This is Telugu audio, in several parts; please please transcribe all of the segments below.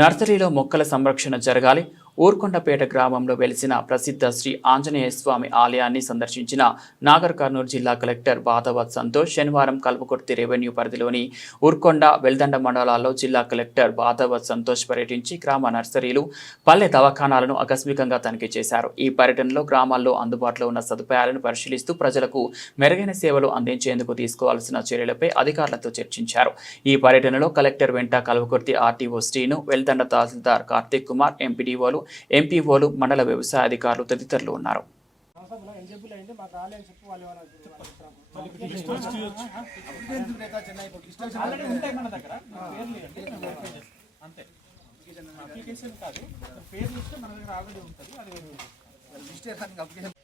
నర్సరీలో మొక్కల సంరక్షణ జరగాలి. ఊర్కొండపేట గ్రామంలో వెలిసిన ప్రసిద్ధ శ్రీ ఆంజనేయ స్వామి ఆలయాన్ని సందర్శించిన నాగర్ కర్నూలు జిల్లా కలెక్టర్ బాధవత్ సంతోష్ శనివారం కల్వకుర్తి రెవెన్యూ పరిధిలోని ఊర్కొండ వెల్దండ మండలాల్లో జిల్లా కలెక్టర్ బాధవత్ సంతోష్ పర్యటించి గ్రామ నర్సరీలు పల్లె దవాఖానాలను ఆకస్మికంగా తనిఖీ చేశారు. ఈ పర్యటనలో గ్రామాల్లో అందుబాటులో ఉన్న సదుపాయాలను పరిశీలిస్తూ ప్రజలకు మెరుగైన సేవలు అందించేందుకు తీసుకోవాల్సిన చర్యలపై అధికారులతో చర్చించారు. ఈ పర్యటనలో కలెక్టర్ వెంట కల్వకుర్తి ఆర్టీఓ శ్రీను వెల్దండ తహసీల్దార్ కార్తీక్ కుమార్ ఎంపీడీఓలు ఎంపీఓలు మండల వ్యవసాయ అధికారులు తదితరులు ఉన్నారు అంతే అప్లికేషన్ కాదు పేర్లు ఇస్తే మన దగ్గర ఆల్రెడీ ఉంటుంది అది రిజిస్టర్ అప్లికేషన్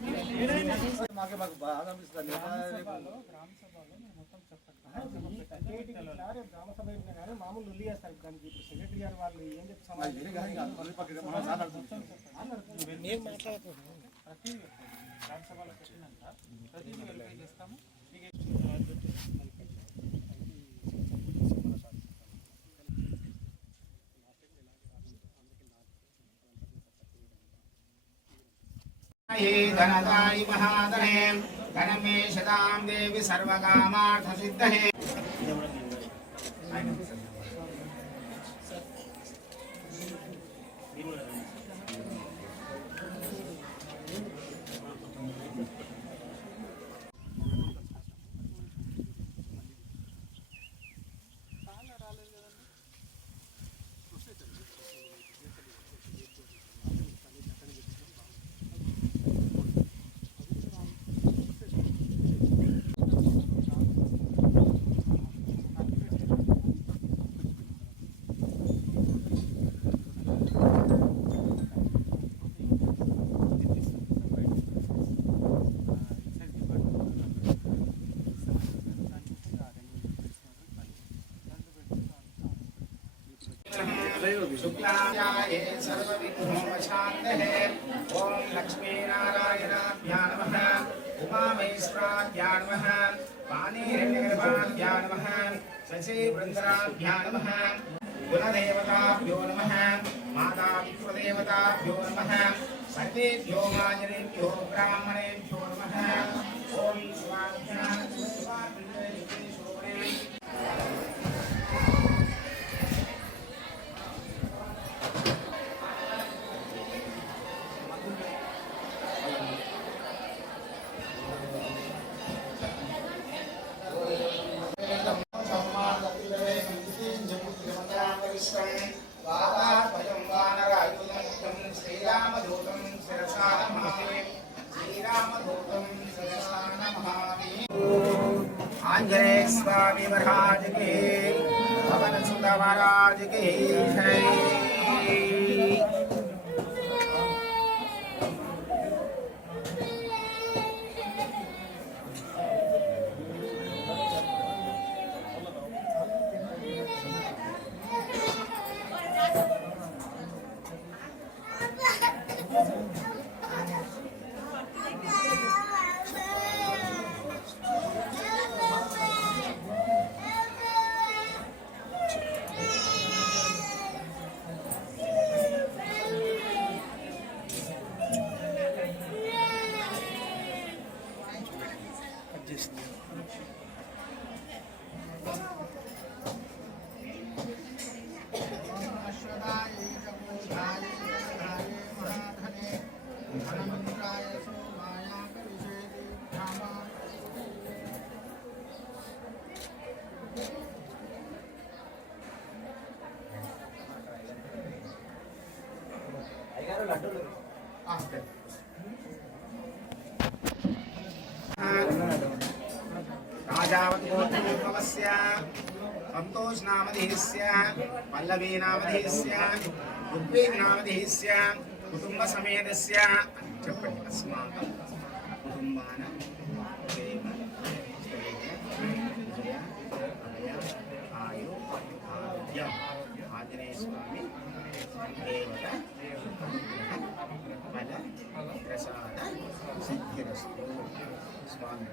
మాకే మాకు బాగా అనిపిస్తుంది గ్రామ సభలో మొత్తం గ్రామ కానీ మామూలు ఉల్లి చేస్తారు దానికి ఇప్పుడు సెక్రటరీ గారు వాళ్ళు ఏం చెప్పి ప్రతి గ్రామ సభలో పెట్టినాక ప్రతిదీ వెరిఫై చేస్తాము देवी धनदायि महाधने धनमेशतां देवि सर्वकामार्थसिद्धहे शुक्लायाये सर्वविघ्नोपशान्तये। ॐ लक्ष्मीनारायणाभ्या नमः उमामहेश्वराभ्या नमः पानीरण्यगर्भाभ्या नमः। शशीवृन्दराभ्या नमः जय स्वामी महाराज की भवन सुंदर महाराज की जय రాజావతోత్మవస్య సంతోష్ నామధేయస్య పల్లవీ నామధేయస్య ఋగ్వేద్ నామధేయస్య కుటుంబ సమేతస్య చెప్పండి అస్మాకం కుటుంబాన ఆయు ఆరోగ్యం ఆంజనేయ స్వామి దేవత ఫల ప్రసాద సిద్ధిరస్తు స్వామి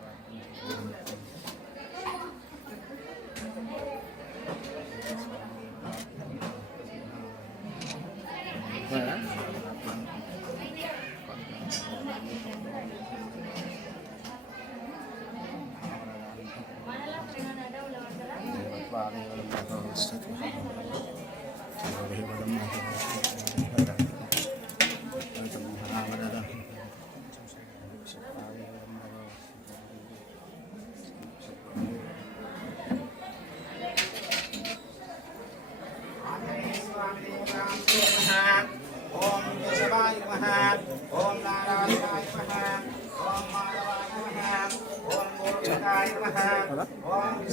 عليه ولم يقرأ واستفتح به ولم ओम केशवाय नमः ओम नारायणाय नमः ओम माधवाय नमः ओम गोविंदाय नमः ओम